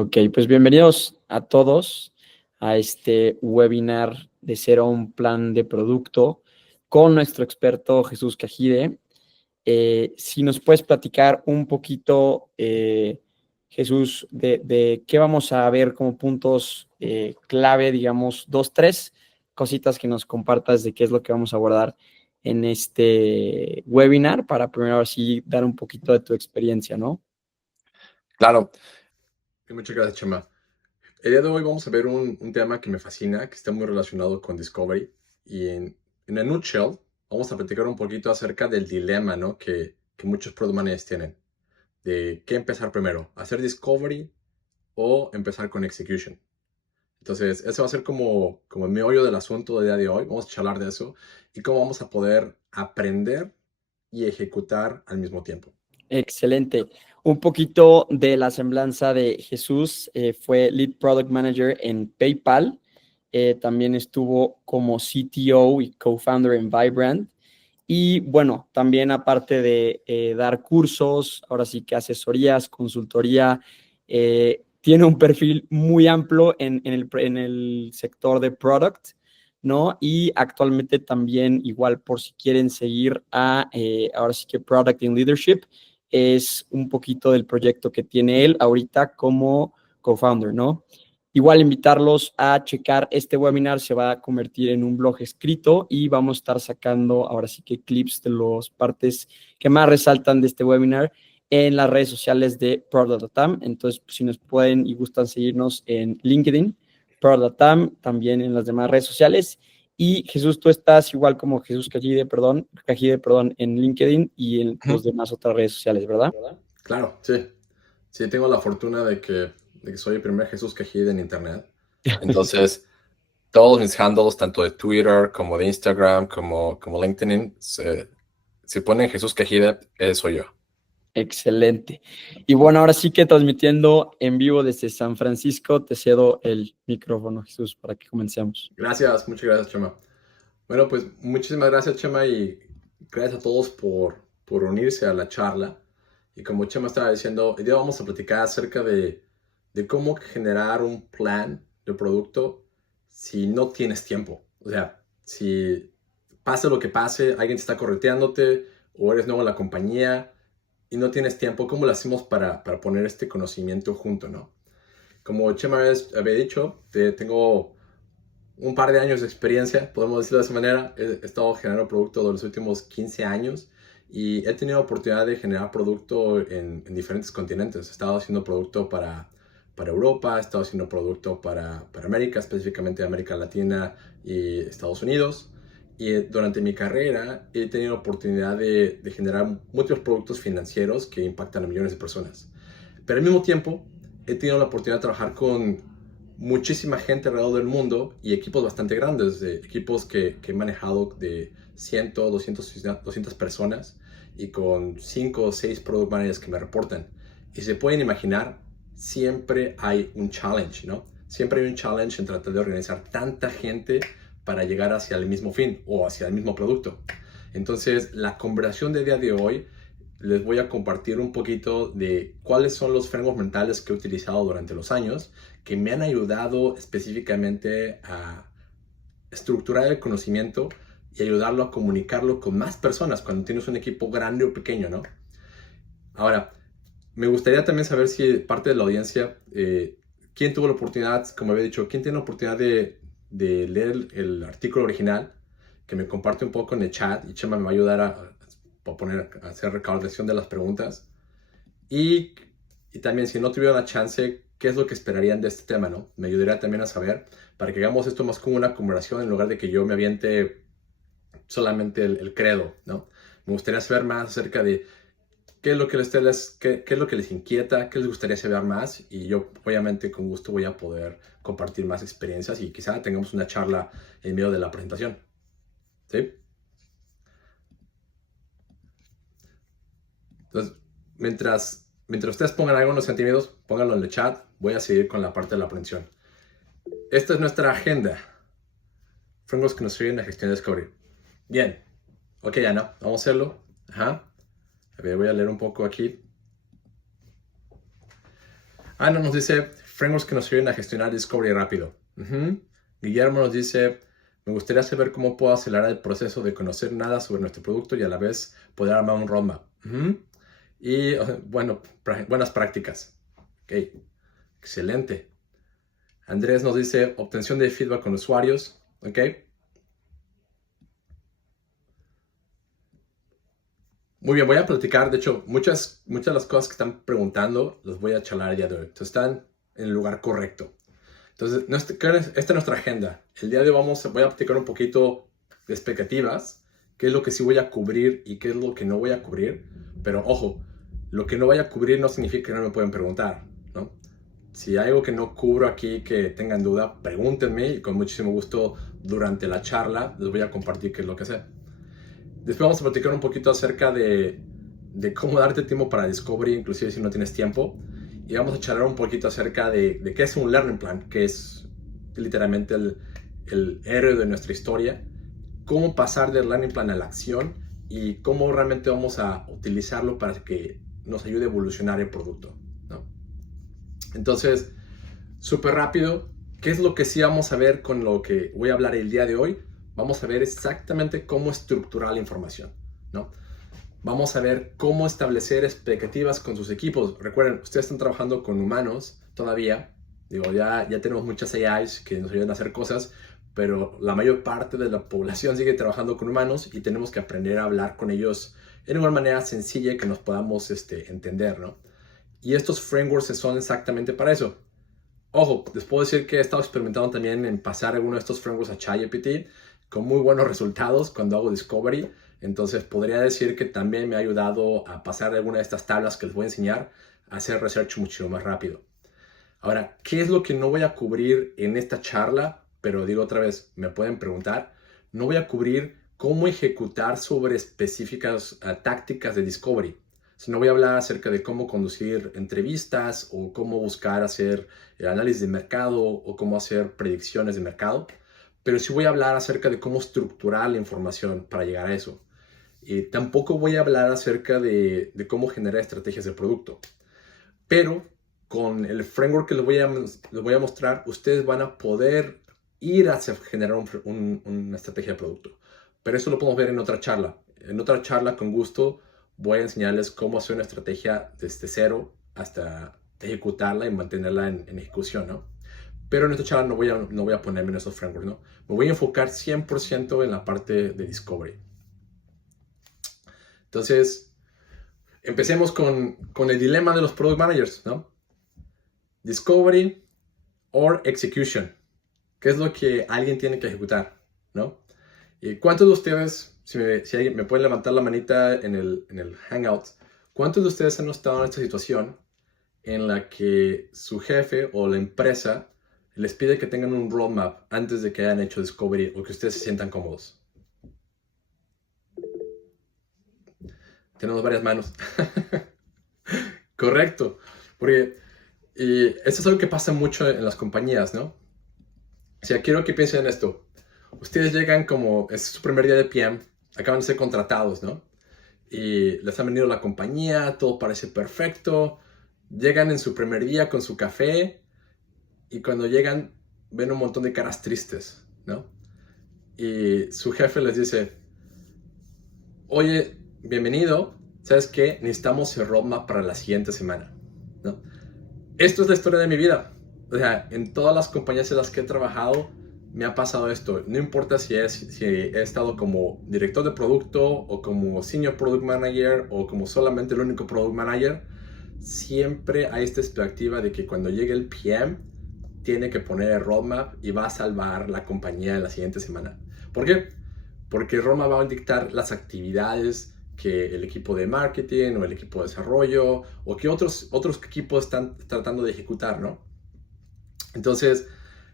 Ok, pues bienvenidos a todos a este webinar de cero a un plan de producto con nuestro experto Jesús Cajide. Si nos puedes platicar un poquito, Jesús, de qué vamos a ver como puntos clave, digamos, dos, tres cositas que nos compartas de qué es lo que vamos a abordar en este webinar para primero así dar un poquito de tu experiencia, ¿no? Claro, y muchas gracias, Chema. El día de hoy vamos a ver un tema que me fascina, que está muy relacionado con Discovery. Y en a nutshell, vamos a platicar un poquito acerca del dilema, ¿no? que muchos product managers tienen. De qué empezar primero, hacer Discovery o empezar con Execution. Entonces, ese va a ser como el meollo del asunto del día de hoy. Vamos a charlar de eso y cómo vamos a poder aprender y ejecutar al mismo tiempo. Excelente. Un poquito de la semblanza de Jesús, fue Lead Product Manager en PayPal, también estuvo como CTO y co-founder en Vibrant. Y bueno, también aparte de dar cursos, ahora sí que asesorías, consultoría, tiene un perfil muy amplio en el sector de product, ¿no? Y actualmente también, igual por si quieren seguir ahora sí que Product in Leadership, es un poquito del proyecto que tiene él ahorita como co-founder, ¿no? Igual invitarlos a checar este webinar, se va a convertir en un blog escrito y vamos a estar sacando ahora sí que clips de las partes que más resaltan de este webinar en las redes sociales de Product Latam. Entonces, pues, si nos pueden y gustan seguirnos en LinkedIn, Product Latam, también en las demás redes sociales. Y Jesús, tú estás igual como Jesús Cajide, perdón, en LinkedIn y en los demás otras redes sociales, ¿verdad? Claro, sí. Sí, tengo la fortuna de que soy el primer Jesús Quejide en Internet. Entonces, todos mis handles, tanto de Twitter como de Instagram, como LinkedIn, si ponen Jesús Quejide, soy yo. Excelente. Y bueno, ahora sí que transmitiendo en vivo desde San Francisco, te cedo el micrófono, Jesús, para que comencemos. Gracias, muchas gracias, Chema. Bueno, pues muchísimas gracias, Chema, y gracias a todos por unirse a la charla. Y como Chema estaba diciendo, hoy día vamos a platicar acerca de cómo generar un plan de producto si no tienes tiempo. O sea, si pase lo que pase, alguien te está correteándote o eres nuevo en la compañía y no tienes tiempo, ¿cómo lo hacemos para poner este conocimiento junto, no? Como Chema había dicho, tengo un par de años de experiencia, podemos decirlo de esa manera. He estado generando producto de los últimos 15 años y he tenido oportunidad de generar producto en diferentes continentes. He estado haciendo producto para Europa, he estado haciendo producto para América, específicamente América Latina y Estados Unidos. Y durante mi carrera he tenido oportunidad de generar múltiples productos financieros que impactan a millones de personas. Pero al mismo tiempo he tenido la oportunidad de trabajar con muchísima gente alrededor del mundo y equipos bastante grandes, equipos que he manejado de 100, 200 personas y con 5 o 6 product managers que me reportan. Y se pueden imaginar, siempre hay un challenge, ¿no? Siempre hay un challenge en tratar de organizar tanta gente para llegar hacia el mismo fin o hacia el mismo producto. Entonces, la conversación de día de hoy les voy a compartir un poquito de cuáles son los frameworks mentales que he utilizado durante los años que me han ayudado específicamente a estructurar el conocimiento y ayudarlo a comunicarlo con más personas cuando tienes un equipo grande o pequeño, ¿no? Ahora, me gustaría también saber si parte de la audiencia, quién tuvo la oportunidad, como había dicho, quién tiene la oportunidad de leer el artículo original, que me comparte un poco en el chat y Chema me va a ayudar a hacer recaudación de las preguntas. Y, y también, si no tuvieron la chance, ¿qué es lo que esperarían de este tema, no? Me ayudaría también a saber, para que hagamos esto más como una conversación en lugar de que yo me aviente solamente el credo, ¿no? Me gustaría saber más acerca de qué es lo que qué es lo que les inquieta, qué les gustaría saber más, y yo obviamente con gusto voy a poder compartir más experiencias y quizá tengamos una charla en medio de la presentación, ¿sí? Entonces, mientras ustedes pongan algo en los sentimientos, pónganlo en el chat. Voy a seguir con la parte de la aprensión. Esta es nuestra agenda. Frameworks que nos sirven de gestión de Discovery. Bien. Ok, ya no. Vamos a hacerlo. Ajá. A ver, voy a leer un poco aquí. Ana nos dice, frameworks que nos ayuden a gestionar discovery rápido. Guillermo nos dice, me gustaría saber cómo puedo acelerar el proceso de conocer nada sobre nuestro producto y a la vez poder armar un roadmap. Y bueno, buenas prácticas. Ok, excelente. Andrés nos dice, obtención de feedback con usuarios. Ok. Muy bien, voy a platicar. De hecho, muchas de las cosas que están preguntando las voy a charlar el día de hoy. Entonces, están en el lugar correcto. Entonces, esta es nuestra agenda. El día de hoy voy a platicar un poquito de expectativas, qué es lo que sí voy a cubrir y qué es lo que no voy a cubrir. Pero ojo, lo que no voy a cubrir no significa que no me pueden preguntar, ¿no? Si hay algo que no cubro aquí que tengan duda, pregúntenme y con muchísimo gusto durante la charla les voy a compartir qué es lo que sé. Después vamos a platicar un poquito acerca de cómo darte tiempo para discovery, inclusive si no tienes tiempo. Y vamos a charlar un poquito acerca de qué es un learning plan, que es literalmente el héroe de nuestra historia. Cómo pasar del learning plan a la acción y cómo realmente vamos a utilizarlo para que nos ayude a evolucionar el producto, ¿no? Entonces, súper rápido, ¿qué es lo que sí vamos a ver con lo que voy a hablar el día de hoy? Vamos a ver exactamente cómo estructurar la información, ¿no? Vamos a ver cómo establecer expectativas con sus equipos. Recuerden, ustedes están trabajando con humanos todavía. Digo, ya tenemos muchas AIs que nos ayudan a hacer cosas, pero la mayor parte de la población sigue trabajando con humanos y tenemos que aprender a hablar con ellos de una manera sencilla que nos podamos entender, ¿no? Y estos frameworks son exactamente para eso. Ojo, les puedo decir que he estado experimentando también en pasar algunos de estos frameworks a ChatGPT con muy buenos resultados cuando hago discovery. Entonces podría decir que también me ha ayudado a pasar alguna de estas tablas que les voy a enseñar a hacer research mucho más rápido. Ahora, ¿qué es lo que no voy a cubrir en esta charla? Pero digo otra vez, me pueden preguntar. No voy a cubrir cómo ejecutar sobre específicas tácticas de discovery. No voy a hablar acerca de cómo conducir entrevistas o cómo buscar hacer análisis de mercado o cómo hacer predicciones de mercado, pero sí voy a hablar acerca de cómo estructurar la información para llegar a eso. Y tampoco voy a hablar acerca de cómo generar estrategias de producto, pero con el framework que les voy a mostrar, ustedes van a poder ir hacia generar una estrategia de producto. Pero eso lo podemos ver en otra charla. En otra charla, con gusto, voy a enseñarles cómo hacer una estrategia desde cero hasta ejecutarla y mantenerla en ejecución, ¿no? Pero en esta charla no voy a ponerme en esos frameworks, ¿no? Me voy a enfocar 100% en la parte de discovery. Entonces, empecemos con el dilema de los product managers, ¿no? Discovery or execution. ¿Qué es lo que alguien tiene que ejecutar, ¿no? ¿Y cuántos de ustedes, si alguien me puede levantar la manita en el Hangout, cuántos de ustedes han estado en esta situación en la que su jefe o la empresa les pide que tengan un roadmap antes de que hayan hecho discovery o que ustedes se sientan cómodos? Tenemos varias manos. Correcto. Porque esto es algo que pasa mucho en las compañías, ¿no? O sea, quiero que piensen en esto. Ustedes llegan como, es su primer día de PM, acaban de ser contratados, ¿no? Y les ha venido la compañía, todo parece perfecto. Llegan en su primer día con su café y cuando llegan ven un montón de caras tristes, ¿no? Y su jefe les dice, oye, bienvenido, ¿sabes qué? Necesitamos el roadmap para la siguiente semana, ¿no? Esto es la historia de mi vida. O sea, en todas las compañías en las que he trabajado me ha pasado esto. No importa si he estado como director de producto o como senior product manager o como solamente el único product manager, siempre hay esta expectativa de que cuando llegue el PM tiene que poner el roadmap y va a salvar la compañía en la siguiente semana. ¿Por qué? Porque el roadmap va a dictar las actividades que el equipo de marketing o el equipo de desarrollo o que otros equipos están tratando de ejecutar, ¿no? Entonces,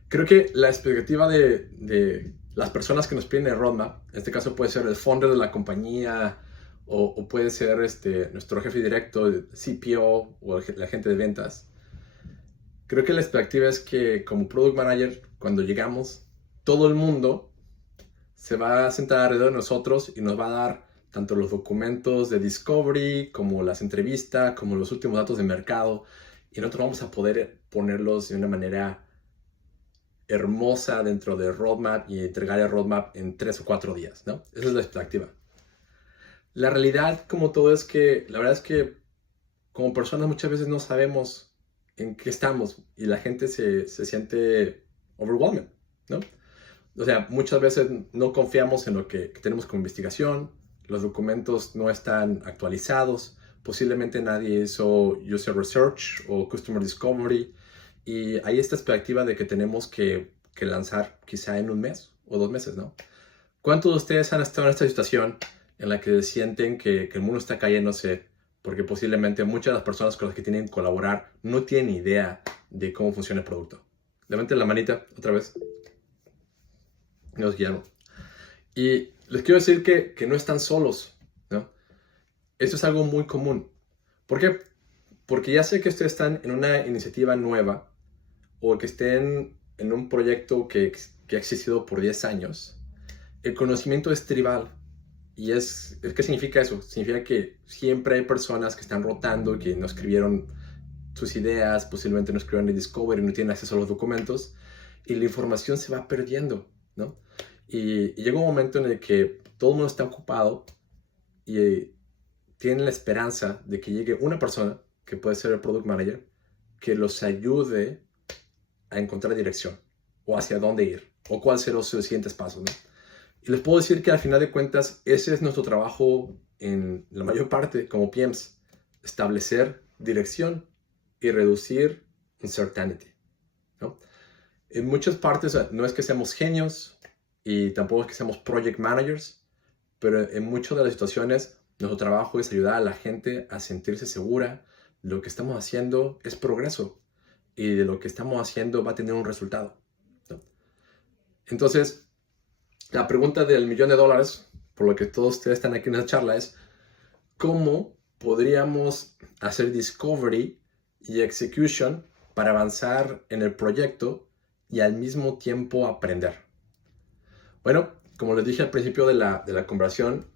creo que la expectativa de las personas que nos piden el roadmap, en este caso puede ser el founder de la compañía o puede ser nuestro jefe directo, el CPO o la gente de ventas. Creo que la expectativa es que como product manager, cuando llegamos, todo el mundo se va a sentar alrededor de nosotros y nos va a dar tanto los documentos de discovery como las entrevistas, como los últimos datos de mercado. y nosotros vamos a poder ponerlos de una manera hermosa dentro del roadmap y entregar el roadmap en 3 o 4 días, ¿no? Esa es la expectativa. La realidad, como todo, es que la verdad es que como personas muchas veces no sabemos en qué estamos y la gente se siente overwhelmed, ¿no? O sea, muchas veces no confiamos en lo que tenemos como investigación, los documentos no están actualizados, posiblemente nadie hizo user research o customer discovery, y hay esta expectativa de que tenemos que lanzar quizá en un mes o 2 meses, ¿no? ¿Cuántos de ustedes han estado en esta situación en la que sienten que el mundo está cayéndose porque posiblemente muchas de las personas con las que tienen que colaborar no tienen idea de cómo funciona el producto? Levanten la manita otra vez. Nos guiaron. Y les quiero decir que no están solos, ¿no? Esto es algo muy común. ¿Por qué? Porque ya sé que ustedes están en una iniciativa nueva o que estén en un proyecto que ha existido por 10 años. El conocimiento es tribal. ¿Y qué significa eso? Significa que siempre hay personas que están rotando y que no escribieron sus ideas, posiblemente no escribieron el discovery, no tienen acceso a los documentos, y la información se va perdiendo, ¿no? Y llega un momento en el que todo el mundo está ocupado y tienen la esperanza de que llegue una persona, que puede ser el product manager, que los ayude a encontrar dirección, o hacia dónde ir, o cuáles serán los siguientes pasos, ¿no? Y les puedo decir que al final de cuentas, ese es nuestro trabajo en la mayor parte como PMs, establecer dirección y reducir uncertainty, ¿no? En muchas partes no es que seamos genios y tampoco es que seamos project managers, pero en muchas de las situaciones nuestro trabajo es ayudar a la gente a sentirse segura. Lo que estamos haciendo es progreso y de lo que estamos haciendo va a tener un resultado, ¿no? Entonces, la pregunta del $1,000,000, por lo que todos ustedes están aquí en esta charla, es ¿cómo podríamos hacer discovery y execution para avanzar en el proyecto y al mismo tiempo aprender? Bueno, como les dije al principio de la conversación,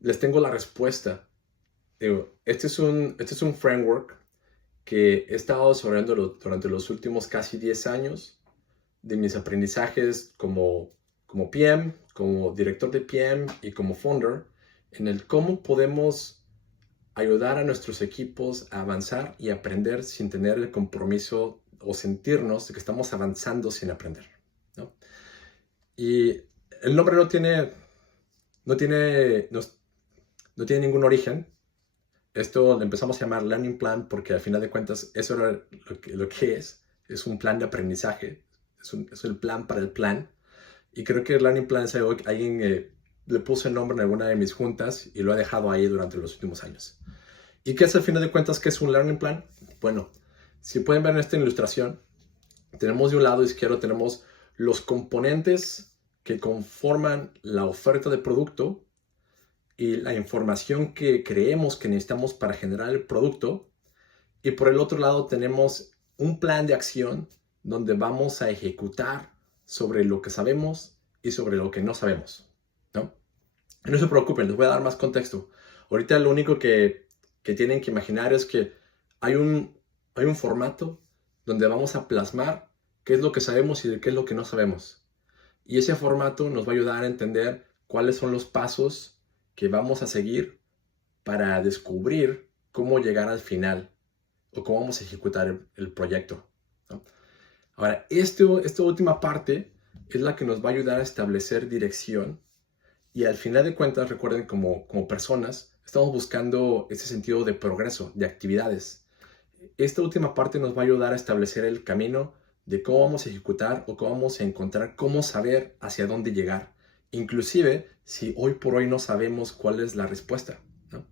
les tengo la respuesta. Digo, este es un framework que he estado desarrollando durante los últimos casi 10 años de mis aprendizajes como PM, como director de PM y como founder, en el cómo podemos ayudar a nuestros equipos a avanzar y aprender sin tener el compromiso o sentirnos de que estamos avanzando sin aprender, ¿no? Y el nombre no tiene ningún origen. Esto lo empezamos a llamar Learning Plan porque al final de cuentas eso era lo que es un plan de aprendizaje, es el plan para el plan. Y creo que el Learning Plan es algo que alguien le puso el nombre en alguna de mis juntas y lo ha dejado ahí durante los últimos años. ¿Y qué es al final de cuentas? ¿Qué es un Learning Plan? Bueno, si pueden ver en esta ilustración, tenemos de un lado izquierdo tenemos los componentes que conforman la oferta de producto y la información que creemos que necesitamos para generar el producto. Y por el otro lado tenemos un plan de acción donde vamos a ejecutar sobre lo que sabemos y sobre lo que no sabemos, ¿no? Y no se preocupen, les voy a dar más contexto. Ahorita lo único que tienen que imaginar es que hay un formato donde vamos a plasmar qué es lo que sabemos y qué es lo que no sabemos. Y ese formato nos va a ayudar a entender cuáles son los pasos que vamos a seguir para descubrir cómo llegar al final o cómo vamos a ejecutar el proyecto, ¿no? Ahora, esta última parte es la que nos va a ayudar a establecer dirección y al final de cuentas, recuerden, como personas, estamos buscando ese sentido de progreso, de actividades. Esta última parte nos va a ayudar a establecer el camino de cómo vamos a ejecutar o cómo vamos a encontrar, cómo saber hacia dónde llegar, inclusive si hoy por hoy no sabemos cuál es la respuesta, ¿no?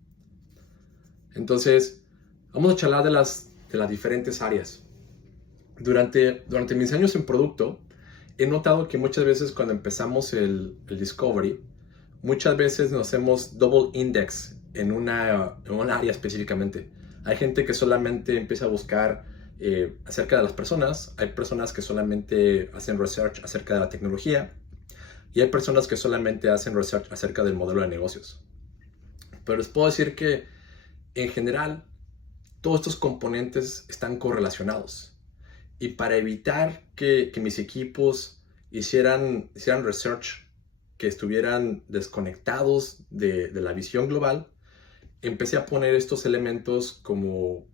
Entonces, vamos a charlar de las diferentes áreas. Durante mis años en producto, he notado que muchas veces cuando empezamos el discovery, muchas veces nos hacemos double index en una área específicamente. Hay gente que solamente empieza a buscar acerca de las personas, hay personas que solamente hacen research acerca de la tecnología y hay personas que solamente hacen research acerca del modelo de negocios. Pero les puedo decir que en general todos estos componentes están correlacionados. Y para evitar que mis equipos hicieran research que estuvieran desconectados de la visión global, empecé a poner estos elementos como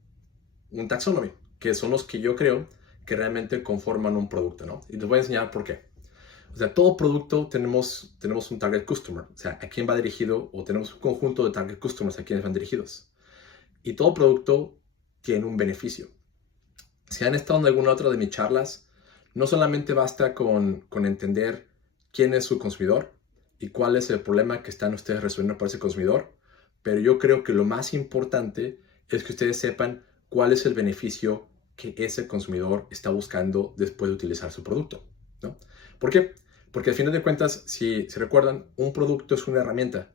un taxonomy, que son los que yo creo que realmente conforman un producto, ¿no? Y les voy a enseñar por qué. O sea, todo producto tenemos un target customer, o sea, a quién va dirigido, o tenemos un conjunto de target customers a quienes van dirigidos. Y todo producto tiene un beneficio. Si han estado en alguna otra de mis charlas, no solamente basta con entender quién es su consumidor y cuál es el problema que están ustedes resolviendo para ese consumidor, pero yo creo que lo más importante es que ustedes sepan cuál es el beneficio que ese consumidor está buscando después de utilizar su producto, ¿no? ¿Por qué? Porque al final de cuentas, si recuerdan, un producto es una herramienta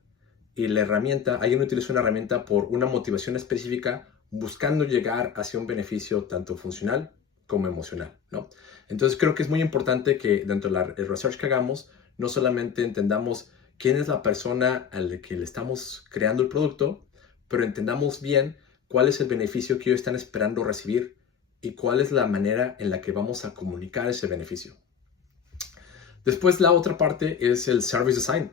y la herramienta, alguien utiliza una herramienta por una motivación específica buscando llegar hacia un beneficio tanto funcional como emocional, ¿no? Entonces creo que es muy importante que dentro del research que hagamos, no solamente entendamos quién es la persona a la que le estamos creando el producto, pero entendamos bien cuál es el beneficio que ellos están esperando recibir y cuál es la manera en la que vamos a comunicar ese beneficio. Después la otra parte es el service design,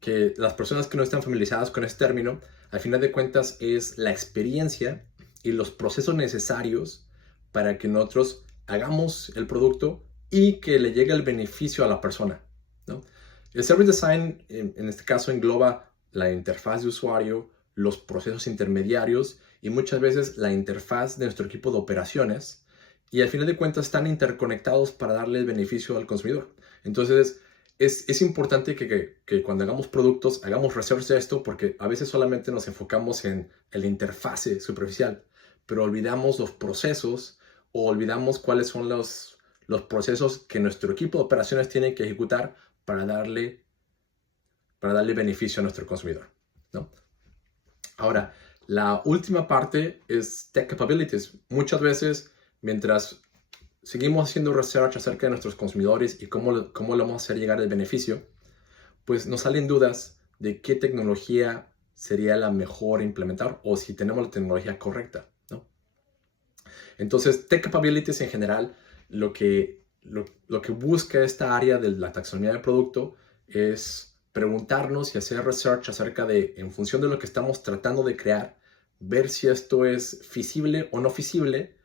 que las personas que no están familiarizadas con este término, al final de cuentas es la experiencia y los procesos necesarios para que nosotros hagamos el producto y que le llegue el beneficio a la persona, ¿no? El service design en este caso engloba la interfaz de usuario, los procesos intermediarios y muchas veces la interfaz de nuestro equipo de operaciones, y al final de cuentas están interconectados para darle el beneficio al consumidor. Entonces es importante que cuando hagamos productos hagamos research de esto, porque a veces solamente nos enfocamos en la interfase superficial, pero olvidamos los procesos o olvidamos cuáles son los procesos que nuestro equipo de operaciones tiene que ejecutar para darle beneficio a nuestro consumidor, ¿no? Ahora, la última parte es Tech Capabilities. Muchas veces, mientras seguimos haciendo research acerca de nuestros consumidores y cómo le vamos a hacer llegar el beneficio, pues nos salen dudas de qué tecnología sería la mejor implementar o si tenemos la tecnología correcta, ¿no? Entonces, Tech Capabilities en general, lo que busca esta área de la taxonomía del producto es preguntarnos y hacer research acerca de, en función de lo que estamos tratando de crear, ver si esto es feasible o no feasible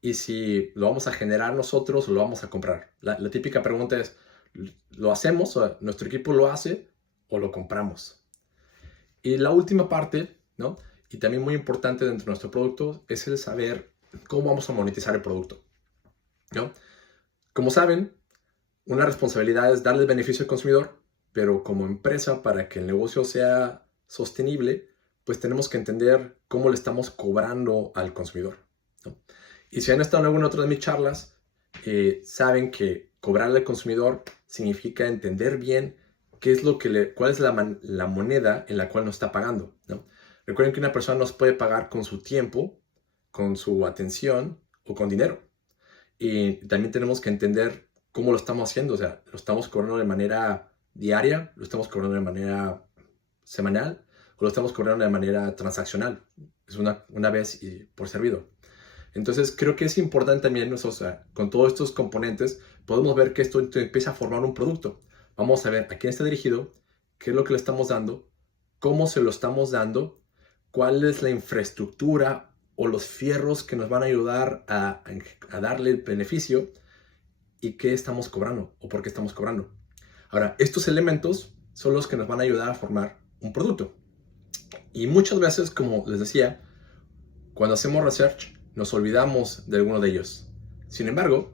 y si lo vamos a generar nosotros o lo vamos a comprar. La típica pregunta es, ¿lo hacemos? O ¿nuestro equipo lo hace o lo compramos? Y la última parte, ¿no? Y también muy importante dentro de nuestro producto es el saber cómo vamos a monetizar el producto, ¿no? Como saben, una responsabilidad es darle el beneficio al consumidor, pero como empresa, para que el negocio sea sostenible, pues tenemos que entender cómo le estamos cobrando al consumidor, ¿no? Y si han estado en alguna otra de mis charlas, saben que cobrarle al consumidor significa entender bien cuál es la moneda en la cual nos está pagando, ¿no? Recuerden que una persona nos puede pagar con su tiempo, con su atención o con dinero. Y también tenemos que entender cómo lo estamos haciendo. O sea, lo estamos cobrando de manera diaria, lo estamos cobrando de manera semanal o lo estamos cobrando de manera transaccional. Es una vez y por servido. Entonces creo que es importante también, o sea, con todos estos componentes podemos ver que esto empieza a formar un producto. Vamos a ver a quién está dirigido, qué es lo que le estamos dando, cómo se lo estamos dando, cuál es la infraestructura o los fierros que nos van a ayudar a darle el beneficio y qué estamos cobrando o por qué estamos cobrando. Ahora, estos elementos son los que nos van a ayudar a formar un producto. Y muchas veces, como les decía, cuando hacemos research nos olvidamos de alguno de ellos. Sin embargo,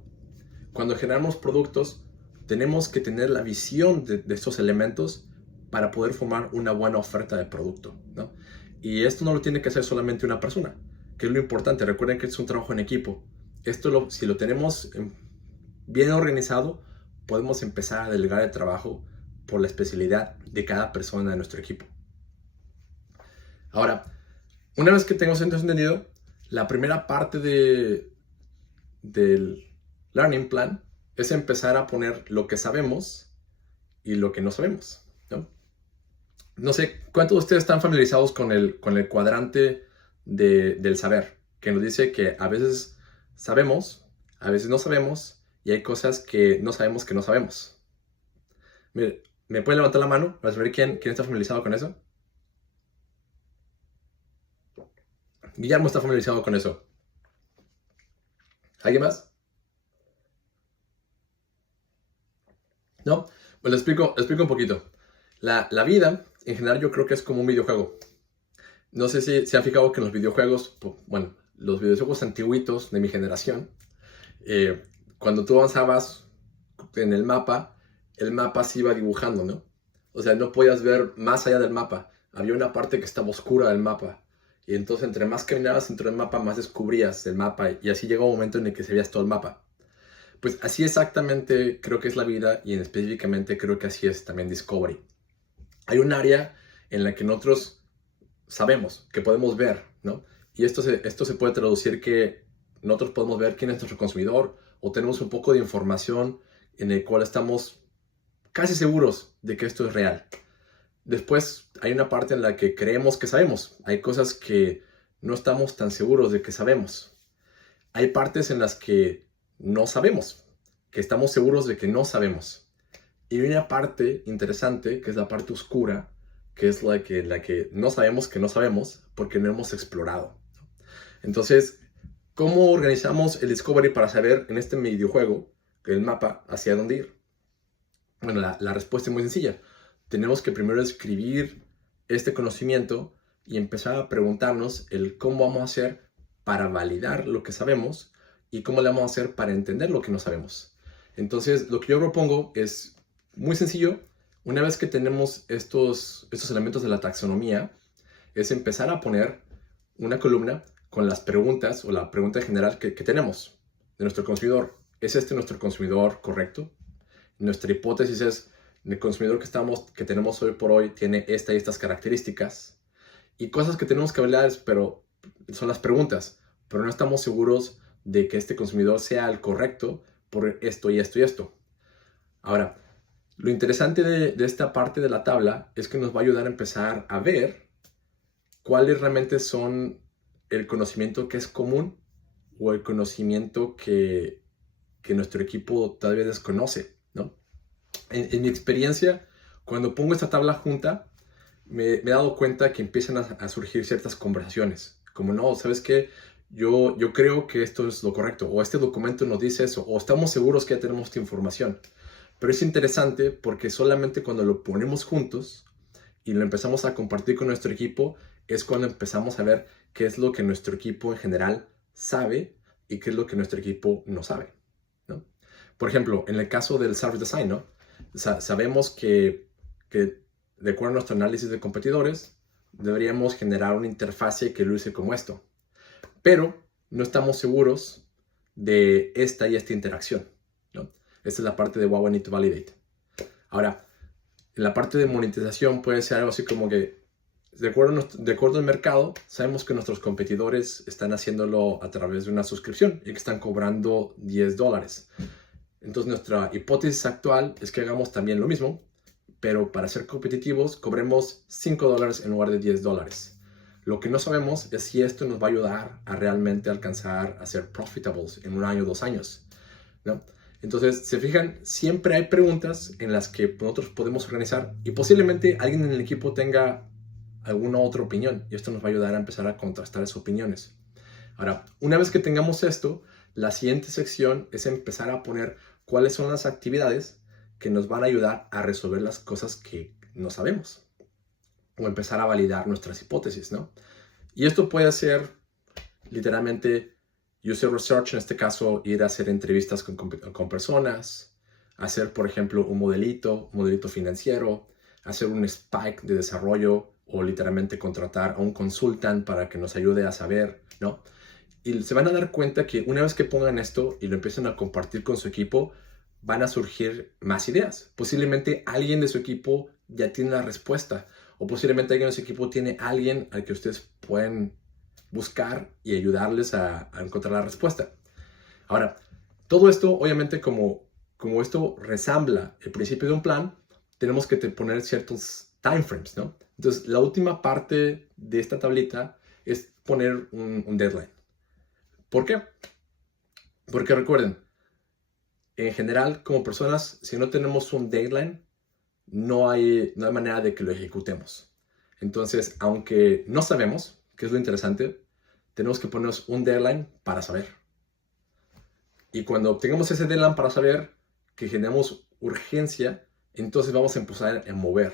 cuando generamos productos, tenemos que tener la visión de estos elementos para poder formar una buena oferta de producto, ¿no? Y esto no lo tiene que hacer solamente una persona, que es lo importante. Recuerden que es un trabajo en equipo. Si lo tenemos bien organizado, podemos empezar a delegar el trabajo por la especialidad de cada persona de nuestro equipo. Ahora, una vez que tengamos esto entendido, la primera parte del Learning Plan es empezar a poner lo que sabemos y lo que no sabemos, ¿no? No sé, ¿cuántos de ustedes están familiarizados con el cuadrante del saber? que nos dice que a veces sabemos, a veces no sabemos, y hay cosas que no sabemos que no sabemos. Mire, ¿me puede levantar la mano para saber quién está familiarizado con eso? Guillermo está familiarizado con eso. ¿Alguien más? ¿No? Pues le explico un poquito. La vida, en general, yo creo que es como un videojuego. No sé si se han fijado que en los videojuegos, bueno, los videojuegos antiguitos de mi generación, cuando tú avanzabas en el mapa se iba dibujando, ¿no? O sea, no podías ver más allá del mapa. Había una parte que estaba oscura del mapa. Y entonces, entre más caminabas dentro del mapa, más descubrías el mapa. Y así llegó un momento en el que se veías todo el mapa. Pues así exactamente creo que es la vida, y específicamente creo que así es también Discovery. Hay un área en la que nosotros sabemos, que podemos ver, ¿no? Y esto se puede traducir que nosotros podemos ver quién es nuestro consumidor, o tenemos un poco de información en el cual estamos casi seguros de que esto es real. Después hay una parte en la que creemos que sabemos. Hay cosas que no estamos tan seguros de que sabemos. Hay partes en las que no sabemos, que estamos seguros de que no sabemos. Y hay una parte interesante, que es la parte oscura, que es la que no sabemos que no sabemos porque no hemos explorado. Entonces, ¿cómo organizamos el Discovery para saber en este videojuego, el mapa, hacia dónde ir? Bueno, la respuesta es muy sencilla. Tenemos que primero escribir este conocimiento y empezar a preguntarnos el cómo vamos a hacer para validar lo que sabemos y cómo le vamos a hacer para entender lo que no sabemos. Entonces, lo que yo propongo es muy sencillo. Una vez que tenemos estos elementos de la taxonomía, es empezar a poner una columna con las preguntas o la pregunta general que tenemos de nuestro consumidor. ¿Es este nuestro consumidor correcto? Nuestra hipótesis es: el consumidor que tenemos hoy por hoy tiene esta y estas características. Y cosas que tenemos que hablar, pero son las preguntas. Pero no estamos seguros de que este consumidor sea el correcto por esto y esto y esto. Ahora, lo interesante de esta parte de la tabla es que nos va a ayudar a empezar a ver cuáles realmente son el conocimiento que es común o el conocimiento que nuestro equipo todavía desconoce, ¿no? En mi experiencia, cuando pongo esta tabla junta, me he dado cuenta que empiezan a surgir ciertas conversaciones. Como, no, ¿sabes qué? Yo creo que esto es lo correcto, o este documento nos dice eso, o estamos seguros que ya tenemos esta información. Pero es interesante porque solamente cuando lo ponemos juntos y lo empezamos a compartir con nuestro equipo, es cuando empezamos a ver qué es lo que nuestro equipo en general sabe y qué es lo que nuestro equipo no sabe, ¿no? Por ejemplo, en el caso del service design, ¿no? Sabemos que de acuerdo a nuestro análisis de competidores, deberíamos generar una interfase que luce como esto. Pero no estamos seguros de esta y esta interacción, ¿no? Esta es la parte de what we need to validate. Ahora, en la parte de monetización puede ser algo así como que, de acuerdo al mercado, sabemos que nuestros competidores están haciéndolo a través de una suscripción y que están cobrando $10. Entonces, nuestra hipótesis actual es que hagamos también lo mismo, pero para ser competitivos, cobremos $5 en lugar de $10. Lo que no sabemos es si esto nos va a ayudar a realmente alcanzar a ser profitables en 1 año o 2 años, ¿no? Entonces, se fijan, siempre hay preguntas en las que nosotros podemos organizar y posiblemente alguien en el equipo tenga alguna otra opinión, y esto nos va a ayudar a empezar a contrastar esas opiniones. Ahora, una vez que tengamos esto, la siguiente sección es empezar a poner cuáles son las actividades que nos van a ayudar a resolver las cosas que no sabemos o empezar a validar nuestras hipótesis, ¿no? Y esto puede ser literalmente user research, en este caso ir a hacer entrevistas con personas, hacer, por ejemplo, un modelito financiero, hacer un spike de desarrollo o literalmente contratar a un consultant para que nos ayude a saber, ¿no? Y se van a dar cuenta que una vez que pongan esto y lo empiecen a compartir con su equipo, van a surgir más ideas. Posiblemente alguien de su equipo ya tiene la respuesta, o posiblemente alguien de su equipo tiene a alguien al que ustedes pueden buscar y ayudarles a encontrar la respuesta. Ahora, todo esto, obviamente, como esto resambla el principio de un plan, tenemos que poner ciertos timeframes, ¿no? Entonces, la última parte de esta tablita es poner un deadline. ¿Por qué? Porque recuerden, en general, como personas, si no tenemos un deadline, no hay manera de que lo ejecutemos. Entonces, aunque no sabemos, que es lo interesante, tenemos que ponernos un deadline para saber. Y cuando obtengamos ese deadline para saber que generamos urgencia, entonces vamos a empezar a mover.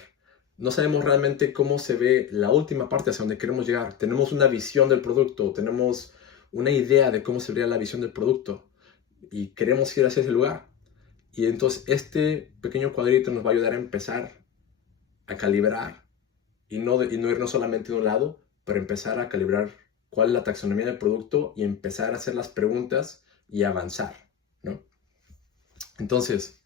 No sabemos realmente cómo se ve la última parte hacia donde queremos llegar. Tenemos una visión del producto, tenemos una idea de cómo se vería la visión del producto y queremos ir hacia ese lugar. Y entonces este pequeño cuadrito nos va a ayudar a empezar a calibrar y no irnos solamente de un lado, pero empezar a calibrar cuál es la taxonomía del producto y empezar a hacer las preguntas y avanzar, ¿no? Entonces,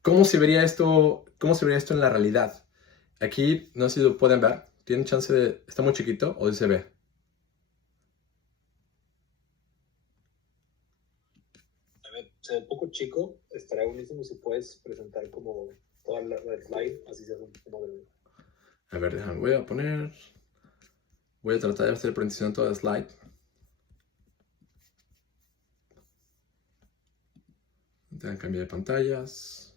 ¿cómo se vería esto en la realidad? Aquí, no sé si lo pueden ver, ¿tienen chance de... ¿Está muy chiquito o se ve? A ver, se ve un poco chico, estaría buenísimo si puedes presentar como toda la slide, así se hace un poco de... A ver, déjame, voy a tratar de hacer presentación toda la slide. Tengan cambiar de pantallas.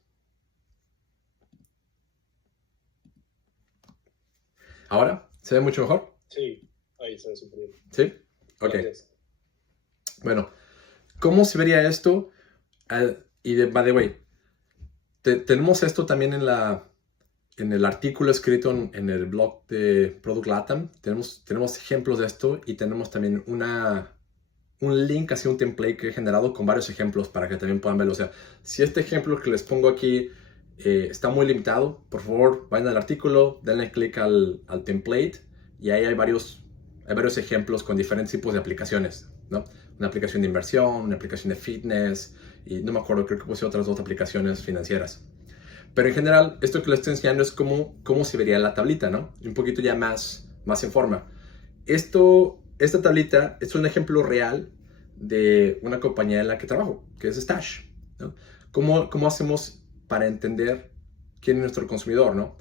¿Ahora? ¿Se ve mucho mejor? Sí, ahí se ve súper bien. ¿Sí? Ok. Gracias. Bueno, ¿cómo se vería esto? By the way, tenemos esto también en el artículo escrito en el blog de Product Latam. Tenemos ejemplos de esto y tenemos también un link hacia un template que he generado con varios ejemplos para que también puedan verlo. O sea, si este ejemplo que les pongo aquí está muy limitado, por favor, vayan al artículo, denle clic al template y ahí hay varios ejemplos con diferentes tipos de aplicaciones, ¿no? Una aplicación de inversión, una aplicación de fitness y no me acuerdo, creo que puse otras 2 aplicaciones financieras. Pero en general, esto que les estoy enseñando es cómo se vería la tablita, ¿no? Y un poquito ya más en forma. Esta tablita es un ejemplo real de una compañía en la que trabajo, que es Stash, ¿no? ¿Cómo hacemos para entender quién es nuestro consumidor, ¿no?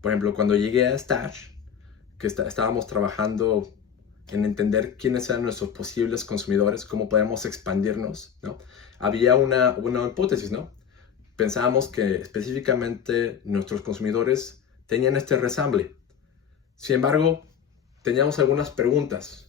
Por ejemplo, cuando llegué a Stash, que estábamos trabajando en entender quiénes eran nuestros posibles consumidores, cómo podemos expandirnos, ¿no? Había una hipótesis, ¿no? Pensábamos que específicamente nuestros consumidores tenían este resamble. Sin embargo, teníamos algunas preguntas.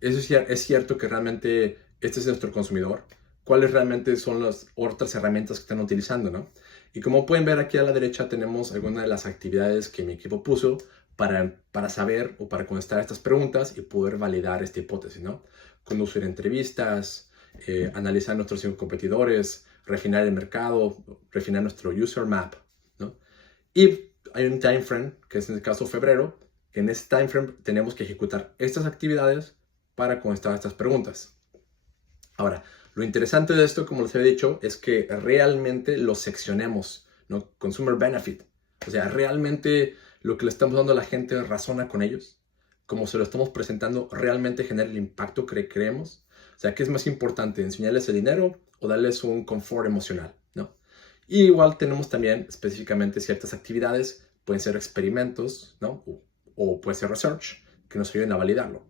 Es cierto que realmente este es nuestro consumidor. ¿Cuáles realmente son las otras herramientas que están utilizando, ¿no? Y como pueden ver aquí a la derecha tenemos algunas de las actividades que mi equipo puso para saber o para contestar estas preguntas y poder validar esta hipótesis, ¿no? Conducir entrevistas, analizar nuestros competidores, refinar el mercado, refinar nuestro user map, ¿no? Y hay un time frame, que es en el caso febrero, que en este time frame tenemos que ejecutar estas actividades para contestar estas preguntas. Ahora, lo interesante de esto, como les he dicho, es que realmente lo seccionemos, ¿no? Consumer benefit. O sea, realmente lo que le estamos dando a la gente razona con ellos. Como se lo estamos presentando, realmente genera el impacto que creemos. O sea, ¿qué es más importante? ¿Enseñarles el dinero o darles un confort emocional, ¿no? Y igual tenemos también específicamente ciertas actividades, pueden ser experimentos, ¿no? O puede ser research, que nos ayuden a validarlo.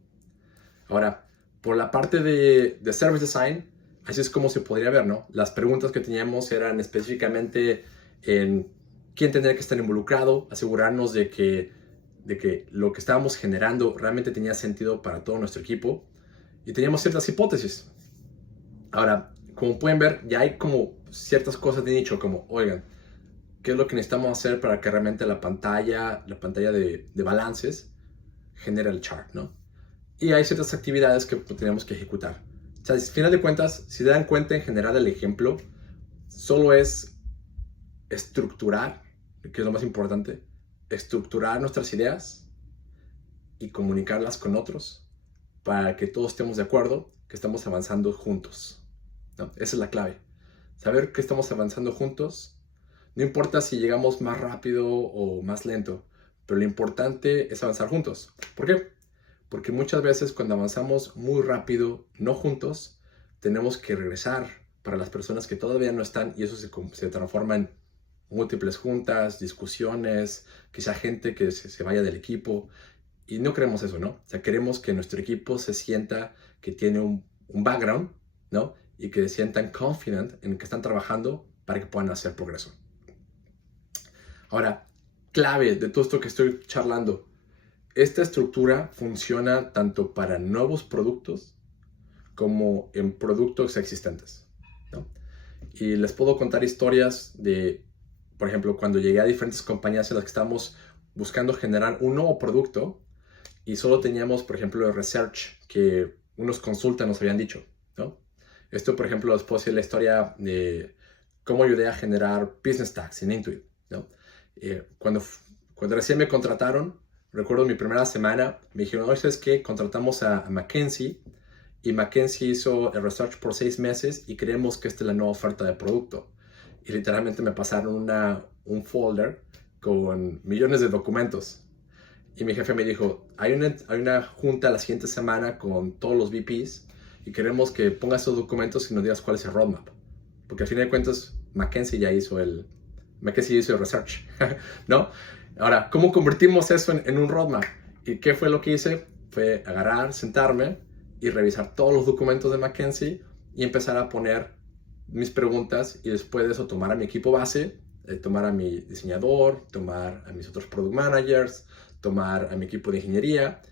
Ahora, por la parte de Service Design, así es como se podría ver, ¿no? Las preguntas que teníamos eran específicamente en quién tendría que estar involucrado, asegurarnos de que lo que estábamos generando realmente tenía sentido para todo nuestro equipo y teníamos ciertas hipótesis. Ahora, como pueden ver, ya hay como ciertas cosas de nicho, como, oigan, ¿qué es lo que necesitamos hacer para que realmente la pantalla de balances genere el chart, ¿no? Y hay ciertas actividades que tenemos que ejecutar. O sea, al final de cuentas, si se dan cuenta en general del ejemplo, solo es estructurar, que es lo más importante, estructurar nuestras ideas y comunicarlas con otros para que todos estemos de acuerdo que estamos avanzando juntos, ¿no? Esa es la clave. Saber que estamos avanzando juntos, no importa si llegamos más rápido o más lento, pero lo importante es avanzar juntos. ¿Por qué? Porque muchas veces cuando avanzamos muy rápido, no juntos, tenemos que regresar para las personas que todavía no están y eso se transforma en múltiples juntas, discusiones, quizá gente que se vaya del equipo. Y no queremos eso, ¿no? O sea, queremos que nuestro equipo se sienta que tiene un background, ¿no? Y que se sientan confident en que están trabajando para que puedan hacer progreso. Ahora, clave de todo esto que estoy charlando, esta estructura funciona tanto para nuevos productos como en productos existentes, ¿no? Y les puedo contar historias de, por ejemplo, cuando llegué a diferentes compañías en las que estábamos buscando generar un nuevo producto y solo teníamos, por ejemplo, el research que unos consultas nos habían dicho, ¿no? Esto, por ejemplo, les puedo decir la historia de cómo ayudé a generar business tags en Intuit, ¿no? Cuando recién me contrataron, recuerdo mi primera semana, me dijeron, oye, ¿sabes qué? Contratamos a McKinsey y McKinsey hizo el research por 6 meses y creemos que esta es la nueva oferta de producto. Y literalmente me pasaron un folder con millones de documentos. Y mi jefe me dijo, hay una junta la siguiente semana con todos los VPs y queremos que pongas esos documentos y nos digas cuál es el roadmap. Porque al fin de cuentas, McKinsey hizo el research, ¿no? Ahora, ¿cómo convertimos eso en un roadmap? ¿Y qué fue lo que hice? Fue agarrar, sentarme y revisar todos los documentos de McKinsey y empezar a poner mis preguntas y después de eso tomar a mi equipo base, tomar a mi diseñador, tomar a mis otros product managers, tomar a mi equipo de ingeniería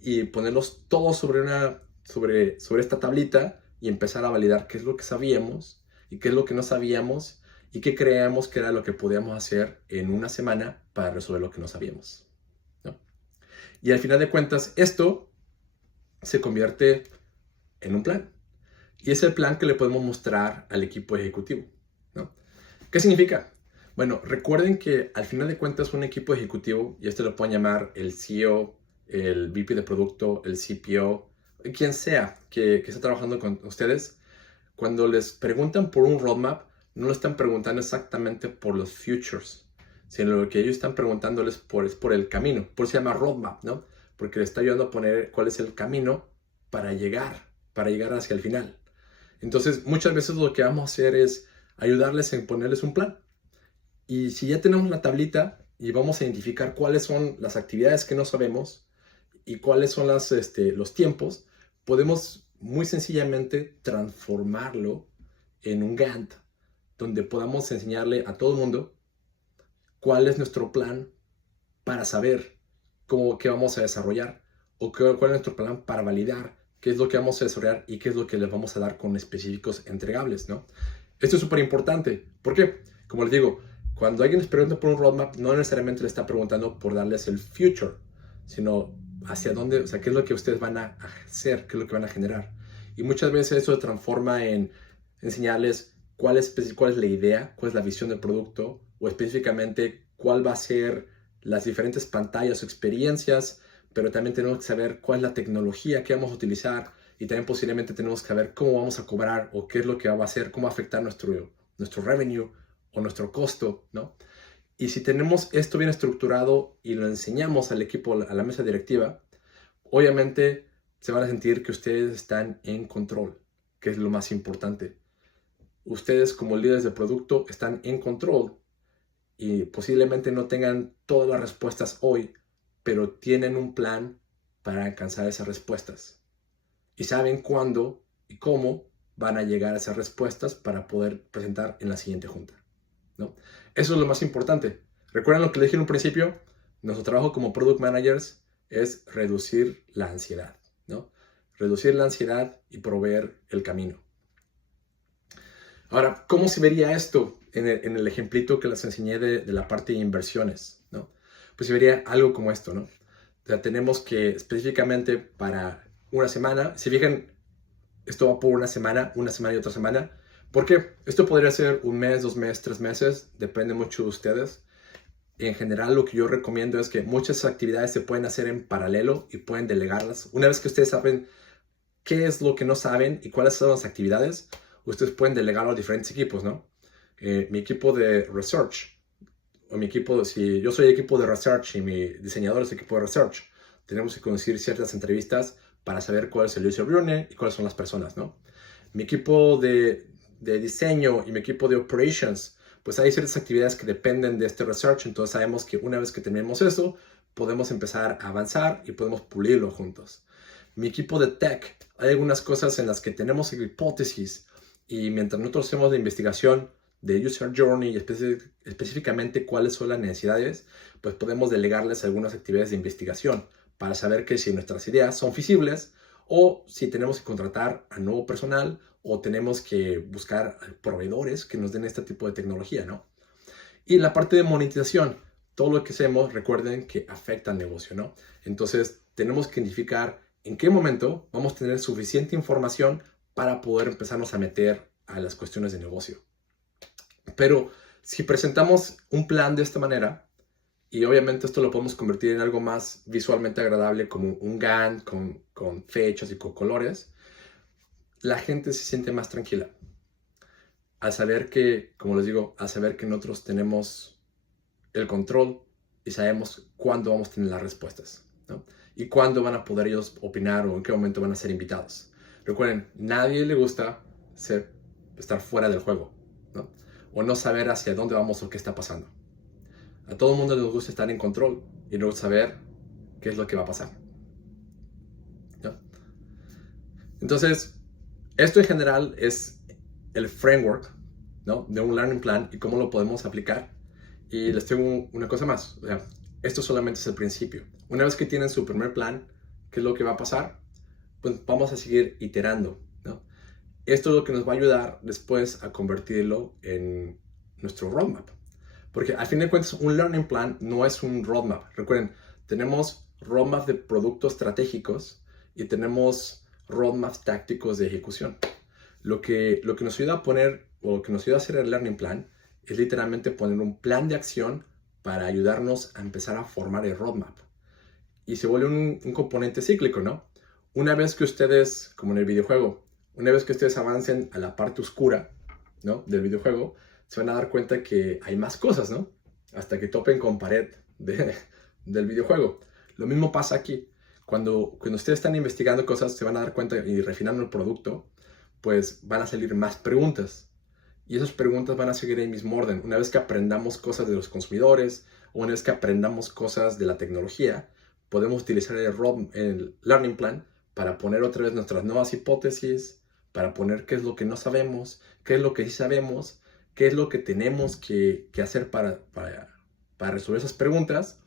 y ponerlos todos sobre esta tablita y empezar a validar qué es lo que sabíamos y qué es lo que no sabíamos y qué creíamos que era lo que podíamos hacer en una semana para resolver lo que no sabíamos, ¿no? Y al final de cuentas, esto se convierte en un plan. Y es el plan que le podemos mostrar al equipo ejecutivo, ¿no? ¿Qué significa? Bueno, recuerden que al final de cuentas un equipo ejecutivo, y esto lo pueden llamar el CEO, el VP de producto, el CPO, quien sea que esté trabajando con ustedes, cuando les preguntan por un roadmap, no lo están preguntando exactamente por los futures, sino lo que ellos están preguntándoles es por el camino. Por eso se llama roadmap, ¿no? Porque les está ayudando a poner cuál es el camino para llegar hacia el final. Entonces, muchas veces lo que vamos a hacer es ayudarles en ponerles un plan. Y si ya tenemos la tablita y vamos a identificar cuáles son las actividades que no sabemos y cuáles son los tiempos, podemos muy sencillamente transformarlo en un Gantt, donde podamos enseñarle a todo el mundo cuál es nuestro plan para saber qué vamos a desarrollar o cuál es nuestro plan para validar qué es lo que vamos a desarrollar y qué es lo que les vamos a dar con específicos entregables, ¿no? Esto es súper importante. ¿Por qué? Como les digo, cuando alguien les pregunta por un roadmap, no necesariamente le está preguntando por darles el future, sino hacia dónde, o sea, qué es lo que ustedes van a hacer, qué es lo que van a generar. Y muchas veces eso se transforma en enseñarles cuál es la idea, cuál es la visión del producto, o específicamente cuál va a ser las diferentes pantallas o experiencias, pero también tenemos que saber cuál es la tecnología que vamos a utilizar y también posiblemente tenemos que saber cómo vamos a cobrar o qué es lo que va a hacer, cómo va a afectar nuestro revenue o nuestro costo, ¿no? Y si tenemos esto bien estructurado y lo enseñamos al equipo, a la mesa directiva, obviamente se van a sentir que ustedes están en control, que es lo más importante. Ustedes como líderes de producto están en control y posiblemente no tengan todas las respuestas hoy, pero tienen un plan para alcanzar esas respuestas. Y saben cuándo y cómo van a llegar a esas respuestas para poder presentar en la siguiente junta, ¿no? Eso es lo más importante. ¿Recuerdan lo que les dije en un principio? Nuestro trabajo como Product Managers es reducir la ansiedad, ¿no? Reducir la ansiedad y proveer el camino. Ahora, ¿cómo se vería esto en el ejemplito que les enseñé de la parte de inversiones, ¿no? Pues se vería algo como esto, ¿no? O sea, tenemos que específicamente para una semana, si fijan, esto va por una semana y otra semana. ¿Por qué? Esto podría ser 1 mes, 2 meses, 3 meses, depende mucho de ustedes. En general, lo que yo recomiendo es que muchas actividades se pueden hacer en paralelo y pueden delegarlas. Una vez que ustedes saben qué es lo que no saben y cuáles son las actividades, ustedes pueden delegarlo a diferentes equipos, ¿no? Mi equipo de research, si yo soy equipo de research y mi diseñador es equipo de research, tenemos que conseguir ciertas entrevistas para saber cuál es el user journey y cuáles son las personas, ¿no? Mi equipo de diseño y mi equipo de operations, pues hay ciertas actividades que dependen de este research, entonces sabemos que una vez que terminemos eso, podemos empezar a avanzar y podemos pulirlo juntos. mi equipo de tech, hay algunas cosas en las que tenemos hipótesis y mientras nosotros hacemos la investigación de User Journey y específicamente cuáles son las necesidades, pues podemos delegarles algunas actividades de investigación para saber que si nuestras ideas son feasibles o si tenemos que contratar a nuevo personal o tenemos que buscar proveedores que nos den este tipo de tecnología, ¿no? Y la parte de monetización, todo lo que hacemos, recuerden que afecta al negocio, ¿no? Entonces, tenemos que identificar en qué momento vamos a tener suficiente información para poder empezarnos a meter a las cuestiones de negocio. Pero si presentamos un plan de esta manera, y obviamente esto lo podemos convertir en algo más visualmente agradable como un Gantt con fechas y con colores, la gente se siente más tranquila. Al saber que, como les digo, al saber que nosotros tenemos el control y sabemos cuándo vamos a tener las respuestas, ¿no? Y cuándo van a poder ellos opinar o en qué momento van a ser invitados. Recuerden, nadie le gusta estar fuera del juego, ¿no? O no saber hacia dónde vamos o qué está pasando. A todo el mundo les gusta estar en control y no saber qué es lo que va a pasar, ¿no? Entonces, esto en general es el framework, ¿no?, de un learning plan y cómo lo podemos aplicar. Y les tengo una cosa más. O sea, esto solamente es el principio. Una vez que tienen su primer plan, ¿qué es lo que va a pasar? Pues vamos a seguir iterando, ¿no? Esto es lo que nos va a ayudar después a convertirlo en nuestro roadmap. Porque al fin de cuentas, un learning plan no es un roadmap. Recuerden, tenemos roadmap de productos estratégicos y tenemos roadmaps tácticos de ejecución. Lo que nos ayuda a poner, o lo que nos ayuda a hacer el learning plan, es literalmente poner un plan de acción para ayudarnos a empezar a formar el roadmap. Y se vuelve un componente cíclico, ¿no? Una vez que ustedes, como en el videojuego, una vez que ustedes avancen a la parte oscura, ¿no?, del videojuego, se van a dar cuenta que hay más cosas, ¿no? Hasta que topen con pared del videojuego. Lo mismo pasa aquí. Cuando ustedes están investigando cosas, se van a dar cuenta y refinando el producto, pues van a salir más preguntas. Y esas preguntas van a seguir en el mismo orden. Una vez que aprendamos cosas de los consumidores, o una vez que aprendamos cosas de la tecnología, podemos utilizar el learning plan para poner otra vez nuestras nuevas hipótesis, para poner qué es lo que no sabemos, qué es lo que sí sabemos, qué es lo que tenemos que hacer para resolver esas preguntas,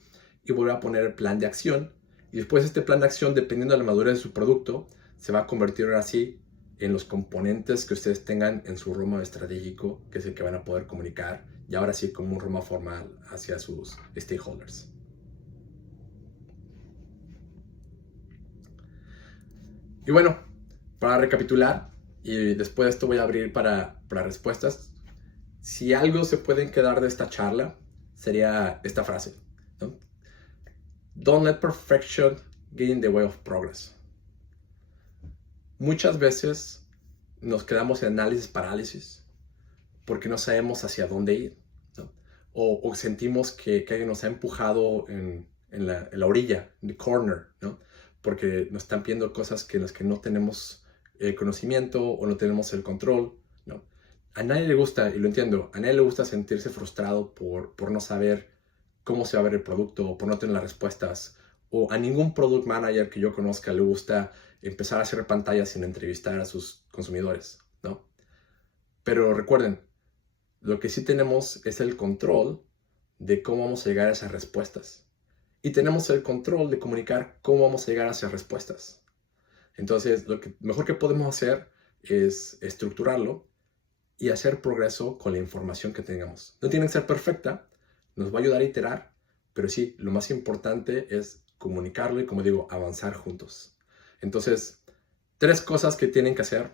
y volver a poner el plan de acción. Y después este plan de acción, dependiendo de la madurez de su producto, se va a convertir ahora sí en los componentes que ustedes tengan en su roadmap estratégico, que es el que van a poder comunicar, y ahora sí como un roadmap formal hacia sus stakeholders. Y bueno, para recapitular, y después de esto voy a abrir para respuestas, si algo se pueden quedar de esta charla, sería esta frase, ¿no? Don't let perfection get in the way of progress. Muchas veces nos quedamos en análisis parálisis porque no sabemos hacia dónde ir, ¿no? O sentimos que alguien nos ha empujado en la orilla, en the corner, ¿no? Porque nos están pidiendo cosas en las que no tenemos conocimiento o no tenemos el control, ¿no? A nadie le gusta, y lo entiendo, a nadie le gusta sentirse frustrado por no saber cómo se va a ver el producto o por no tener las respuestas. O a ningún product manager que yo conozca le gusta empezar a hacer pantallas sin entrevistar a sus consumidores, ¿no? Pero recuerden, lo que sí tenemos es el control de cómo vamos a llegar a esas respuestas. Y tenemos el control de comunicar cómo vamos a llegar a esas respuestas. Entonces, lo mejor que podemos hacer es estructurarlo y hacer progreso con la información que tengamos. No tiene que ser perfecta, nos va a ayudar a iterar, pero sí, lo más importante es comunicarlo y, como digo, avanzar juntos. Entonces, 3 cosas que tienen que hacer,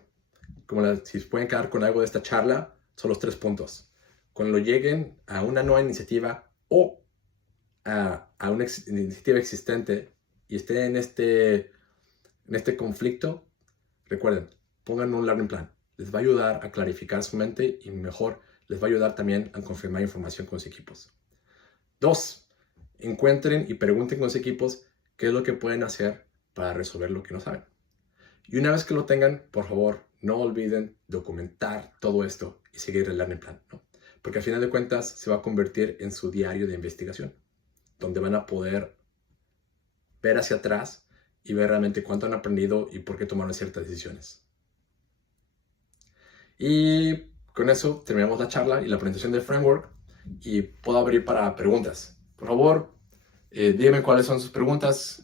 si pueden quedar con algo de esta charla, son los 3 puntos. Cuando lleguen a una nueva iniciativa o a una iniciativa existente y estén en este conflicto, recuerden, pongan un learning plan. Les va a ayudar a clarificar su mente y mejor, les va a ayudar también a confirmar información con sus equipos. 2, encuentren y pregunten con sus equipos qué es lo que pueden hacer para resolver lo que no saben. Y una vez que lo tengan, por favor, no olviden documentar todo esto y seguir el learning plan, ¿no? Porque al final de cuentas se va a convertir en su diario de investigación, donde van a poder ver hacia atrás y ver realmente cuánto han aprendido y por qué tomaron ciertas decisiones. Y con eso terminamos la charla y la presentación del framework y puedo abrir para preguntas. Por favor, díganme cuáles son sus preguntas.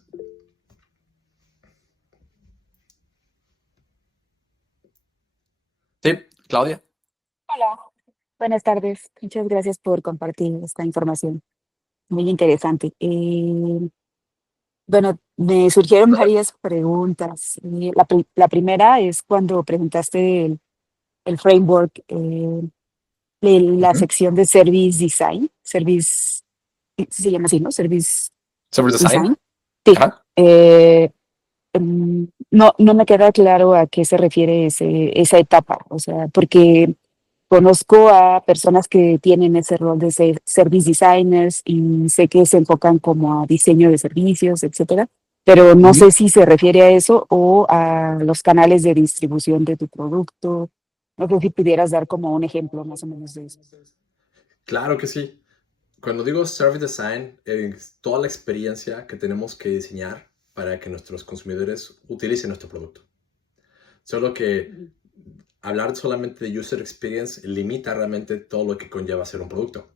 Sí, Claudia. Hola, buenas tardes. Muchas gracias por compartir esta información. Muy interesante. Bueno, me surgieron varias preguntas. La primera es cuando preguntaste el framework, la Ujú. sección de Service Design, Service, sí se llama así, ¿no? Service Server design. Design. Sí. Ajá. No me queda claro a qué se refiere esa etapa, o sea, porque conozco a personas que tienen ese rol de ser service designers y sé que se enfocan como a diseño de servicios, etcétera, pero no Ujú. sé si se refiere a eso o a los canales de distribución de tu producto. No sé si pudieras dar como un ejemplo más o menos de eso. Claro que sí. Cuando digo service design, es toda la experiencia que tenemos que diseñar para que nuestros consumidores utilicen nuestro producto. Solo que Ujú. hablar solamente de user experience limita realmente todo lo que conlleva hacer un producto.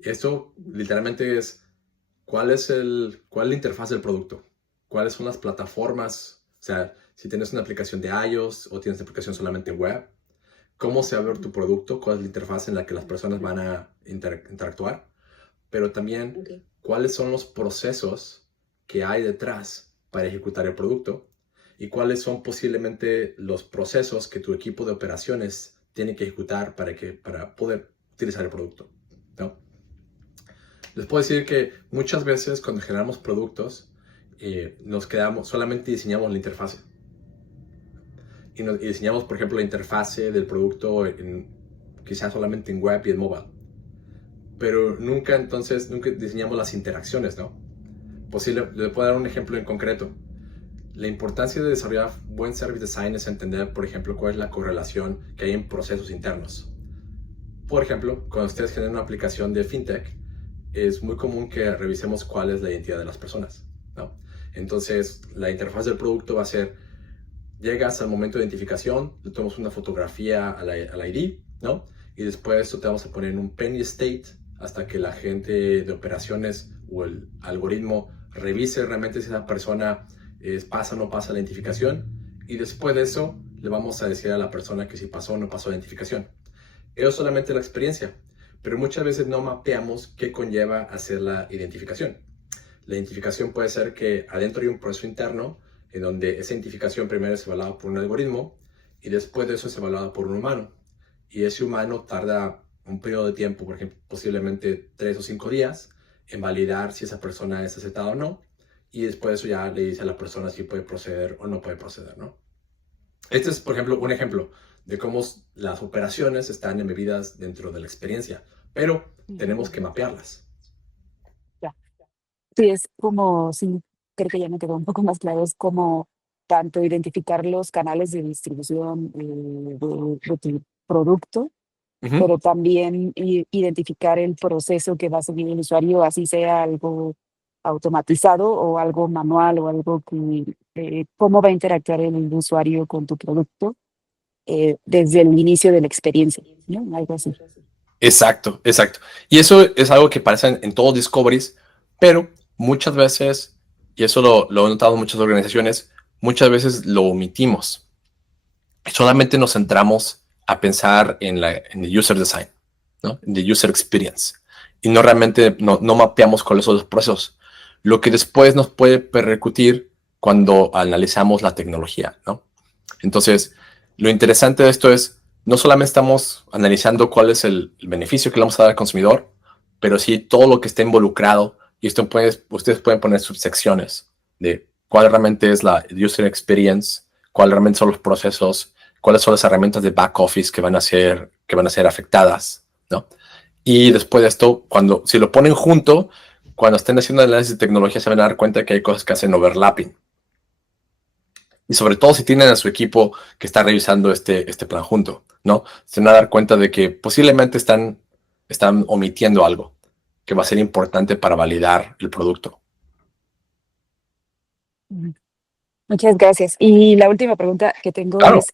Esto literalmente es cuál es la interfaz del producto, cuáles son las plataformas, o sea, si tienes una aplicación de iOS o tienes una aplicación solamente web, cómo se va a ver tu producto, cuál es la interfaz en la que las personas van a interactuar, pero también Ok. cuáles son los procesos que hay detrás para ejecutar el producto y cuáles son posiblemente los procesos que tu equipo de operaciones tiene que ejecutar para poder utilizar el producto, ¿no? Les puedo decir que muchas veces cuando generamos productos nos quedamos, solamente diseñamos la interfase y diseñamos, por ejemplo, la interfase del producto quizás solamente en web y en mobile, pero nunca diseñamos las interacciones, ¿no? Le puedo dar un ejemplo en concreto. La importancia de desarrollar buen service design es entender, por ejemplo, cuál es la correlación que hay en procesos internos. Por ejemplo, cuando ustedes generan una aplicación de fintech, es muy común que revisemos cuál es la identidad de las personas, ¿no? Entonces, la interfaz del producto va a ser, llegas al momento de identificación, le tomas una fotografía al ID, ¿no? Y después de eso te vamos a poner en un penny state hasta que la gente de operaciones o el algoritmo revise realmente si esa persona pasa o no pasa la identificación. Y después de eso le vamos a decir a la persona que si pasó o no pasó la identificación. Eso es solamente la experiencia, pero muchas veces no mapeamos qué conlleva hacer la identificación. La identificación puede ser que adentro hay un proceso interno en donde esa identificación primero es evaluada por un algoritmo y después de eso es evaluada por un humano. Y ese humano tarda un periodo de tiempo, por ejemplo, posiblemente 3 o 5 días, en validar si esa persona es aceptada o no. Y después de eso ya le dice a la persona si puede proceder o no puede proceder, ¿no? Este es, por ejemplo, un ejemplo de cómo las operaciones están embebidas dentro de la experiencia, pero tenemos que mapearlas. Ya. Sí, es como, sí, creo que ya me quedó un poco más claro, es como tanto identificar los canales de distribución de tu producto, Ujú. pero también identificar el proceso que va a seguir el usuario, así sea algo automatizado o algo manual o algo que, cómo va a interactuar el usuario con tu producto desde el inicio de la experiencia, ¿no? Algo así. Exacto, exacto. Y eso es algo que pasa en todos Discoveries, pero muchas veces, y eso lo he notado en muchas organizaciones, muchas veces lo omitimos. Solamente nos centramos a pensar en el user design, ¿no? En the user experience. Y no realmente no mapeamos cuáles son los procesos. Lo que después nos puede repercutir cuando analizamos la tecnología, ¿no? Entonces, lo interesante de esto es, no solamente estamos analizando cuál es el beneficio que le vamos a dar al consumidor, pero sí todo lo que esté involucrado. Y ustedes pueden poner subsecciones de cuál realmente es la user experience, cuáles realmente son los procesos, cuáles son las herramientas de back office que van a ser afectadas, ¿no? Y después de esto, si lo ponen junto, cuando estén haciendo análisis de tecnología, se van a dar cuenta que hay cosas que hacen overlapping. Y sobre todo si tienen a su equipo que está revisando este plan junto, ¿no? Se van a dar cuenta de que posiblemente están omitiendo algo que va a ser importante para validar el producto. Ujú. Muchas gracias. Y la última pregunta que tengo Claro. es,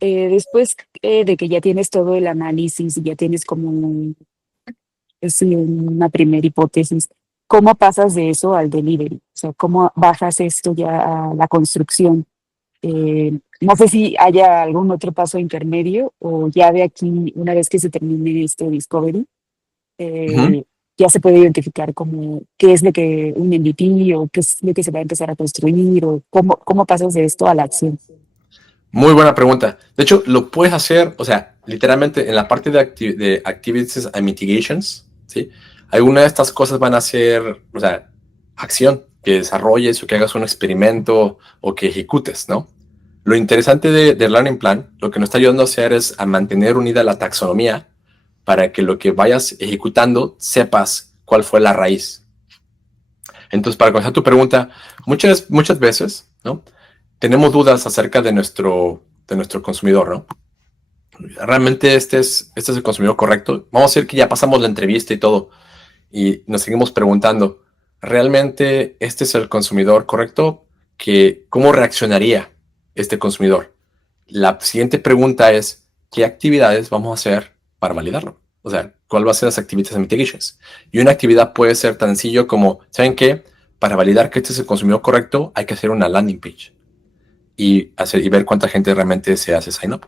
después de que ya tienes todo el análisis y ya tienes como una primera hipótesis, ¿cómo pasas de eso al delivery? O sea, ¿cómo bajas esto ya a la construcción? No sé si haya algún otro paso intermedio o ya de aquí, una vez que se termine este discovery, Ujú. eh, ya se puede identificar como qué es lo que un MVP o qué es lo que se va a empezar a construir o cómo pasas de esto a la acción. Muy buena pregunta. De hecho, lo puedes hacer, o sea, literalmente en la parte de Activities and Mitigations, ¿sí? Alguna de estas cosas van a ser, o sea, acción, que desarrolles o que hagas un experimento o que ejecutes, ¿no? Lo interesante del Learning Plan, lo que nos está ayudando a hacer es a mantener unida la taxonomía para que lo que vayas ejecutando sepas cuál fue la raíz. Entonces, para contestar tu pregunta, muchas veces, ¿no? Tenemos dudas acerca de nuestro consumidor, ¿no? ¿Realmente este es el consumidor correcto? Vamos a decir que ya pasamos la entrevista y todo, y nos seguimos preguntando, ¿realmente este es el consumidor correcto? ¿Cómo reaccionaría este consumidor? La siguiente pregunta es, ¿qué actividades vamos a hacer para validarlo? O sea, ¿cuál va a ser las activities and mitigations? Y una actividad puede ser tan sencillo como, ¿saben qué? Para validar que este es el consumidor correcto, hay que hacer una landing page y ver cuánta gente realmente se hace sign up.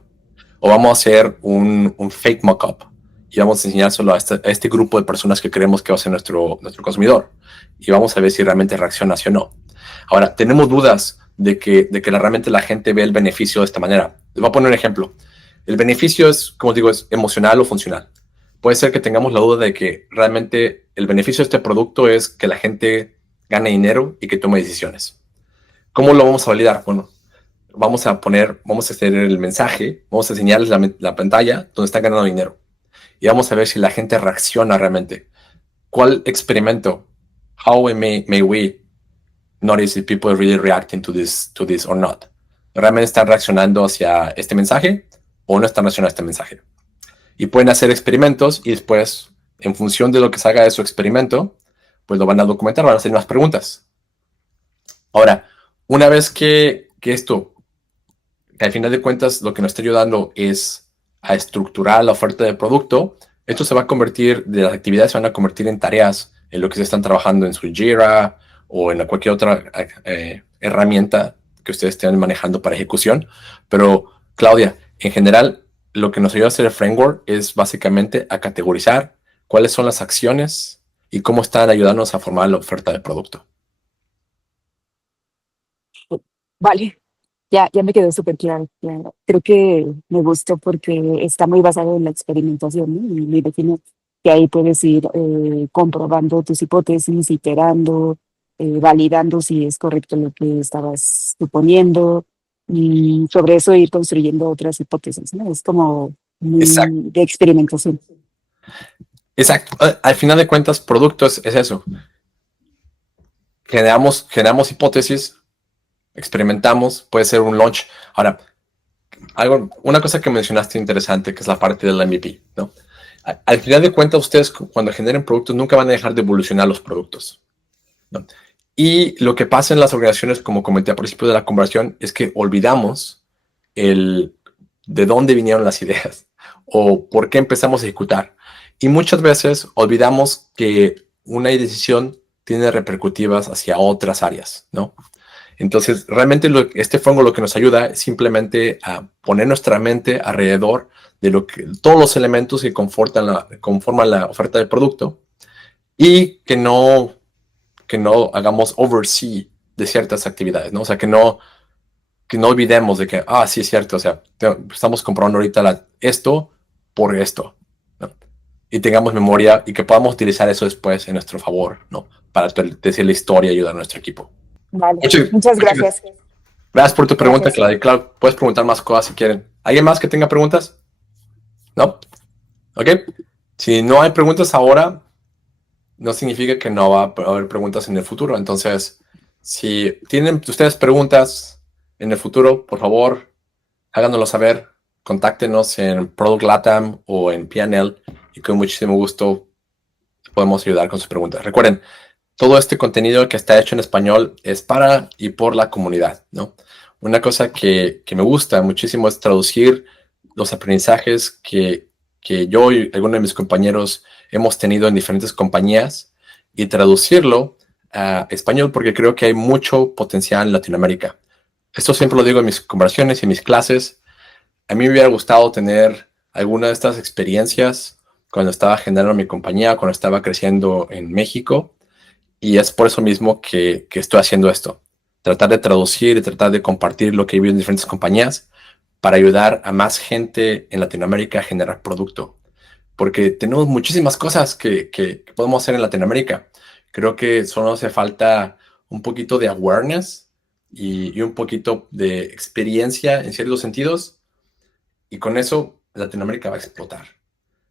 O vamos a hacer un fake mockup y vamos a enseñárselo a este grupo de personas que creemos que va a ser nuestro consumidor. Y vamos a ver si realmente reacciona sí o no. Ahora, tenemos dudas de que realmente la gente ve el beneficio de esta manera. Les voy a poner un ejemplo. El beneficio es, como digo, es emocional o funcional. Puede ser que tengamos la duda de que realmente el beneficio de este producto es que la gente gane dinero y que tome decisiones. ¿Cómo lo vamos a validar? Bueno, vamos a hacer el mensaje, vamos a enseñarles la pantalla donde están ganando dinero y vamos a ver si la gente reacciona realmente. ¿Cuál experimento? How may we notice if people are really reacting to this or not? ¿Realmente están reaccionando hacia este mensaje o no están reaccionando a este mensaje? Y pueden hacer experimentos y después, en función de lo que salga de su experimento, pues lo van a documentar, van a hacer más preguntas. Ahora, una vez que esto, que al final de cuentas lo que nos está ayudando es a estructurar la oferta de producto, esto se va a convertir, de las actividades se van a convertir en tareas en lo que se están trabajando en su Jira o en cualquier otra herramienta que ustedes estén manejando para ejecución. Pero, Claudia, en general, lo que nos ayuda a hacer el framework es básicamente a categorizar cuáles son las acciones y cómo están ayudándonos a formar la oferta de producto. Vale, ya me quedó súper claro. Creo que me gustó porque está muy basado en la experimentación, ¿no? Y me imagino que ahí puedes ir comprobando tus hipótesis, iterando, validando si es correcto lo que estabas suponiendo y sobre eso ir construyendo otras hipótesis, ¿no? Es como Exacto. muy de experimentación. Exacto. Al final de cuentas, producto es eso. Generamos hipótesis, experimentamos, puede ser un launch. Ahora, una cosa que mencionaste interesante, que es la parte del MVP, ¿no? Al final de cuentas, ustedes cuando generen productos nunca van a dejar de evolucionar los productos, ¿no? Y lo que pasa en las organizaciones, como comenté al principio de la conversación, es que olvidamos de dónde vinieron las ideas o por qué empezamos a ejecutar. Y muchas veces olvidamos que una decisión tiene repercutivas hacia otras áreas, ¿no? Entonces, realmente este fongo lo que nos ayuda es simplemente a poner nuestra mente alrededor de todos los elementos que conforman la oferta del producto y que no hagamos oversee de ciertas actividades, ¿no? O sea, que no olvidemos de que, sí es cierto, o sea, estamos comprando ahorita esto por esto, ¿no? Y tengamos memoria y que podamos utilizar eso después en nuestro favor, ¿no? Para decir la historia y ayudar a nuestro equipo. Vale, Muchas muchas gracias. gracias por tu pregunta, Gracias. Claudia. Claro, puedes preguntar más cosas si quieren. ¿Alguien más que tenga preguntas? ¿No? ¿Ok? Si no hay preguntas ahora, no significa que no va a haber preguntas en el futuro. Entonces, si tienen ustedes preguntas en el futuro, por favor, háganoslo saber. Contáctenos en Product Latam o en PNL y con muchísimo gusto podemos ayudar con sus preguntas. Recuerden, todo este contenido que está hecho en español es para y por la comunidad, ¿no? Una cosa que me gusta muchísimo es traducir los aprendizajes que yo y algunos de mis compañeros hemos tenido en diferentes compañías y traducirlo a español porque creo que hay mucho potencial en Latinoamérica. Esto siempre lo digo en mis conversaciones y en mis clases. A mí me hubiera gustado tener alguna de estas experiencias cuando estaba generando mi compañía, cuando estaba creciendo en México. Y es por eso mismo que estoy haciendo esto. Tratar de traducir y tratar de compartir lo que he vivido en diferentes compañías para ayudar a más gente en Latinoamérica a generar producto. Porque tenemos muchísimas cosas que podemos hacer en Latinoamérica. Creo que solo hace falta un poquito de awareness y un poquito de experiencia en ciertos sentidos. Y con eso Latinoamérica va a explotar.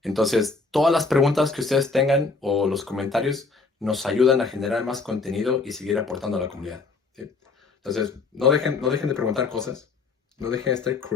Entonces, todas las preguntas que ustedes tengan o los comentarios nos ayudan a generar más contenido y seguir aportando a la comunidad, ¿sí? Entonces, no dejen de preguntar cosas, no dejen de estar curiosos.